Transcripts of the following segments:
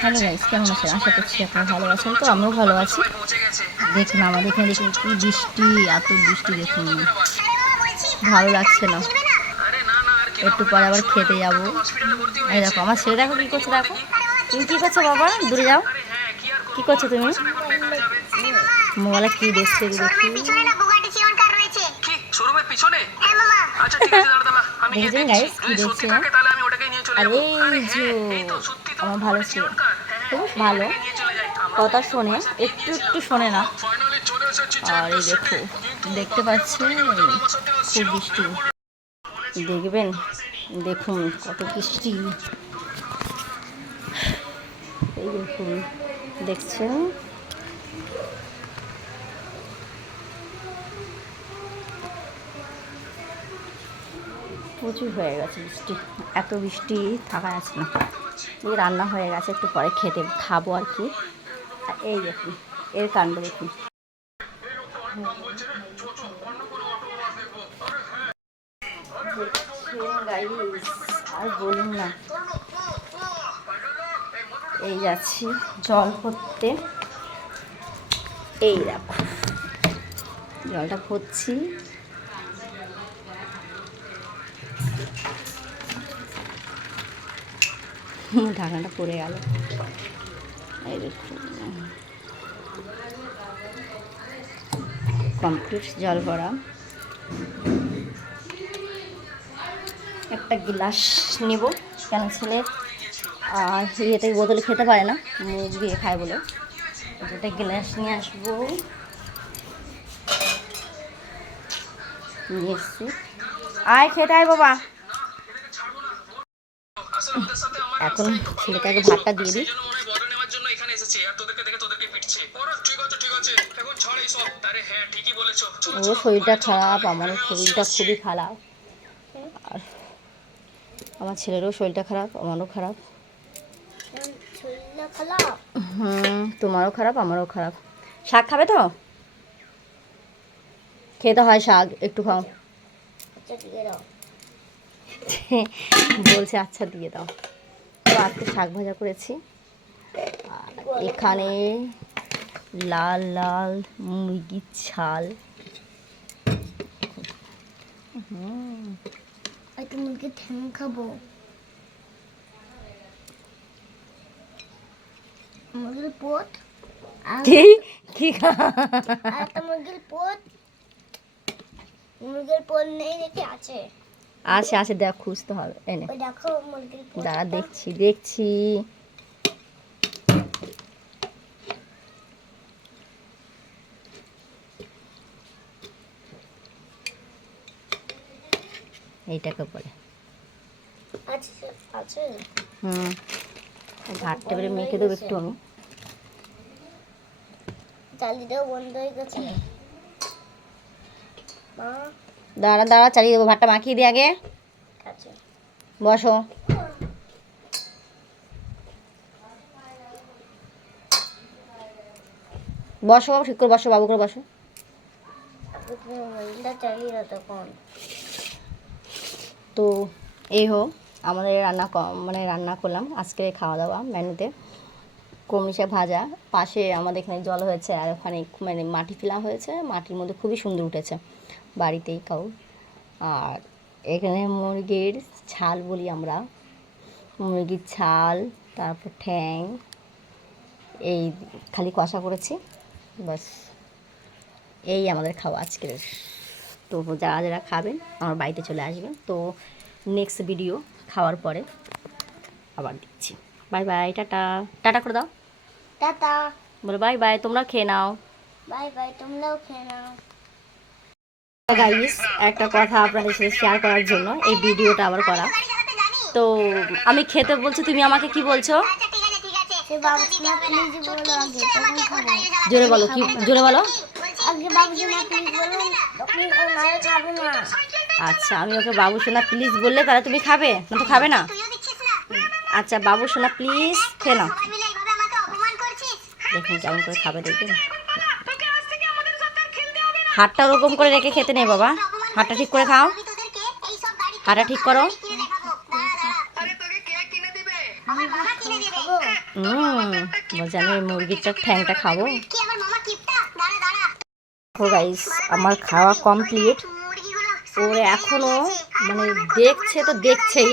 Hello guys, কেমন আছেন? আশা করছি আপনারা ভালো আছেন। তো আমরাও ভালো আছি। দেখুন আমাদের এখানে দেখুন কি বৃষ্টি, এত বৃষ্টি দেখুন, ভালো লাগছে না। একটু পরে আবার খেতে যাবো। এই দেখো আমার ছেলে, দেখো কী করছে, দেখো তুমি কী করছো বাবা, দূরে যাও। কী করছো তুমি? মোবাইলে কী দেখছে দেখি। দেখেছেন গাইস কী দেখছে? আর এই যে আমার ভালো ছিল, খুব ভালো কথা শোনে, একটু একটু শোনে না। আর এই দেখো, দেখতে পাচ্ছেন খুব বৃষ্টি, দেখবেন, দেখুন কত বৃষ্টি। এই দেখুন, দেখছেন প্রচুর হয়ে গেছে বৃষ্টি, এত বৃষ্টি থাকা যাচ্ছে না। এই রান্না হয়ে গেছে, একটু পরে খেতে খাবো আর কি। এই দেখুন এর কাণ্ড দেখুন। আর বলুন না, এই যাচ্ছি জল ভরতে। এই দেখো জলটা ভরছি। ঢাকনাটা পড়ে গেল। এই দেখুন কমপ্লিট জল ভরা। একটা গ্লাস নেব, কেন ছেলে আর ইয়েতে বোতলে খেতে পারে না, মুখ দিয়ে খায় বলে একটা গ্লাস নিয়ে আসবো। নিয়ে এসছি, আয় খেতে আয় বাবা। এখন ছেলেটাকে ভাতটা দিয়ে দিই। ওর শরীরটা খারাপ, আমারও শরীরটা খুবই খারাপ, আর আমার ছেলেরও শরীরটা খারাপ, আমারও খারাপ। তোমারও খারাপ, আমারও খারাপ। শাক খাবে তো? খেতে হয় শাক, একটু খাও। বলছে আচ্ছা দিয়ে দাও। তো আজকে শাক ভাজা করেছি, আর এখানে লাল লাল মুরগির ছাল। মুরগির ঠ্যাং খাবো, মুরগির পোট। কি কি মুরগির পোট, মুরগির পোট নেই নাকি? আছে আছে আছে, দেখ খুঁজতে হবে, এনে দেখো মুরগির পোট। দাঁড়া দেখছি দেখছি। এইটাকে বলে আছে আছে। ভাত টেবিলে মেখে দেবো একটু আমি। চালিটাও বন্ধ হয়ে গেছে। দাঁড়া দাঁড়া, চালিয়ে দেবো, ভাতটা মাখিয়ে দিয়ে আগে। বসো। বসো ঠিক করে বসো, বাবু করে বসো। তো এই হোক আমাদের রান্না, মানে রান্না করলাম আজকে খাওয়া দাওয়া মেনুতে। কলমি শাক ভাজা, পাশে আমাদের এখানে জল হয়েছে, আর ওখানে মানে মাটি ফেলা হয়েছে, মাটির মধ্যে খুবই সুন্দর উঠেছে, বাড়িতেই খাও। আর এখানে মুরগির ছাল বলি আমরা, মুরগির ছাল, তারপর ঠ্যাং, এই খালি কষা করেছি বাস। এই আমাদের খাওয়া আজকের। তো যারা যারা খাবেন আমার বাড়িতে চলে আসবেন। তো নেক্সট ভিডিও খাওয়ার পরে আবার দিচ্ছি। Bye bye, tata. টাটা করে দাও, টাটা বলো। বাই বাই, তোমরা খেয়ে নাও। বাই বাই, তোমরাও খেয়ে নাও। গাইস, একটা কথা আপনাদের সাথে শেয়ার করার জন্য এই ভিডিওটা আবার করা। তো আমি খেতে বলছি, তুমি আমাকে কি বলছো? জোরে বলো, কি জোরে বলো। আচ্ছা, আমি ওকে বাবু সোনা প্লিজ বললে তাহলে তুমি খাবে না? তো খাবে না? আচ্ছা বাবু সোনা প্লিজ খেয়ে নাও। দেখুন কেমন করে খাবে, দেখবেন। হাতটা ওরকম করে রেখে খেতে নেই বাবা, হাতটা ঠিক করে খাও, হাতটা ঠিক করো। বলছি আমি এই মুরগিটার ঠ্যাংটা খাবো। ও গাইস, আমার খাওয়া কমপ্লিট। ও এখনো মানে দেখছে তো দেখছেই,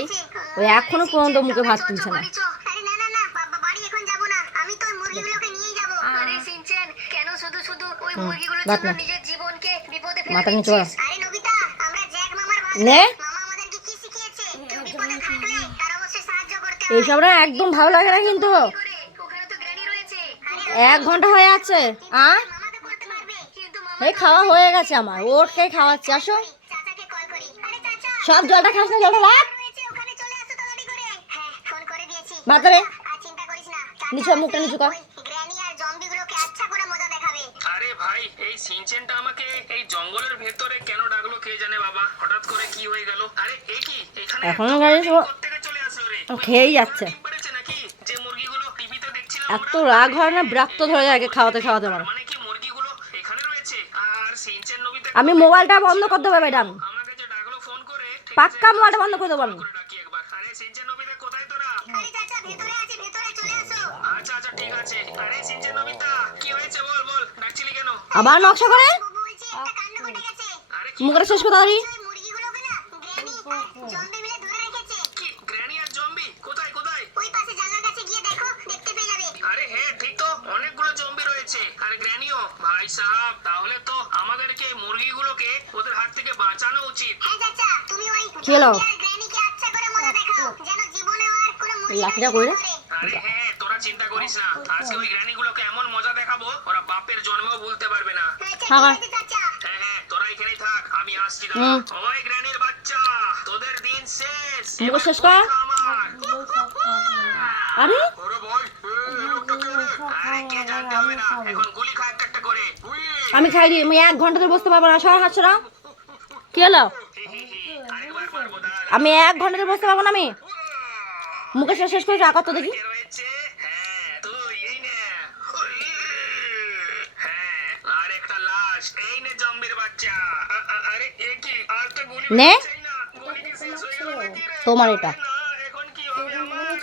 ও এখনো পর্যন্ত মুখে ভাত তুলছে না। ভাত না, মাথা নিচু করো। নে এইসব না একদম ভালো লাগে না কিন্তু। 1 ঘন্টা হয়ে যাচ্ছে। এই খাওয়া হয়ে গেছে আমার, ওরকে খাওয়াচ্ছি। আসো, সব জলটা খাস না, জলটা রাখ। ভাতরে নিচু, মুখটা নিচু কর। আরে ভাই, এই সিনচেনটা আমাকে এই জঙ্গলের ভেতরে কেন ডাকলো কে জানে বাবা, হঠাৎ করে কি হয়ে গেল? আরে এ কি এখানে এখনো গাইস ও থেকে চলে আসলো রে? খেয়েই যাচ্ছে। পেরেছে নাকি যে মুরগিগুলো টিভিতে দেখছিলাম? এত রাগ হয় না, বিরক্ত ধরে যায় খাওয়াতে খাওয়াতে আমার। মানে কি মুরগিগুলো এখানে রয়েছে? আর সিনচেন নবিতা আমি মোবাইলটা বন্ধ করে দেবো ম্যাডাম, আমাকে যে ডাকলো ফোন করে, পাক্কা মোবাইলটা বন্ধ করে দেবো আমি। ডাকি একবার। আরে সিনচেন নবিতা কোথায় তোরা? আরে চাচা ভেতরে আছে, ভেতরে চলে আসো। আচ্ছা আচ্ছা ঠিক আছে। আরে সিনচেন নবিতা কি হয়েছে বল বল, ডাকছিলি কেন? আবার নকশা করে মুখটা শেষ করে দাঁড়ি। কি গ্র্যানি আর জম্বি? কোথায় কোথায়? আরে হ্যাঁ ঠিক তো, অনেকগুলো জম্বি রয়েছে আর গ্র্যানিও। ভাই সাহেব, তাহলে তো আমাদেরকে এই মুরগিগুলোকে ওদের হাত থেকে বাঁচানো উচিত। কি হলো? লাঠিটা কই রে? আরে হ্যাঁ, তোরা চিন্তা করিস না, আজকে ওই গ্র্যানিগুলোকে এমন মজা দেখাবো ওরা বাপের জন্মেও ভুলতে পারবে না। হ্যাঁ হ্যাঁ হ্যাঁ, তোরা এখানেই থাক, আমি আসছি দাদা। ওই গ্র্যানির বাচ্চা, তোদের দিন শেষ। মুখ শেষ কর। আরে ওরে ভাই, এই লোকটা কে রে? আরে কে জানতে হবে না, এখন গুলি খা একটা করে। আমি খাই দিই, আমি 1 ঘন্টা ধরে বসতে পারবো না। সর হাত সরা। কি হলো? আরেকবার মারবো দাঁড়া। আমি 1 ঘন্টা ধরে বসতে পারবো না। আমি মুখে শেষ করে রাখো তো দেখি। কে রয়েছে? হ্যাঁ তুই, এই নে। হ্যাঁ, আর একটা লাশ। এই নে জম্বির বাচ্চা। আরে এ কি? আর তো গুলি নে চাই না, গুলি কি শেষ হয়ে গেল নাকি রে? তোমার এটা না, এখন কি হবে আমার?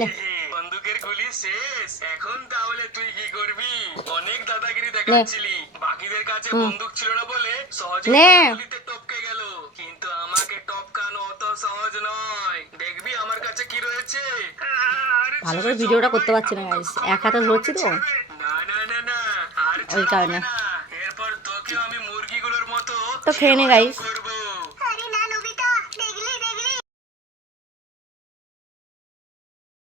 নে। বন্দুকের গুলি শেষ, এখন তাহলে তুই কি করবি? অনেক দাদাগিরি দেখাচ্ছিলি, বাকিদের কাছে বন্দুক ছিল না বলে সহজে নে। গুলিতে টপকে গেল, কিন্তু আমাকে টপকানো অত সহজ নয়। দেখবি আমার কাছে কি রয়েছে। আরে ভালো করে ভিডিওটা করতে পারছি না গাইস, এক হাতে ধরছি তো না না না না, আর ওই কারণে। এরপর তোকে আমি মুরগিগুলোর মতো তো খেয়ে নে গাইস।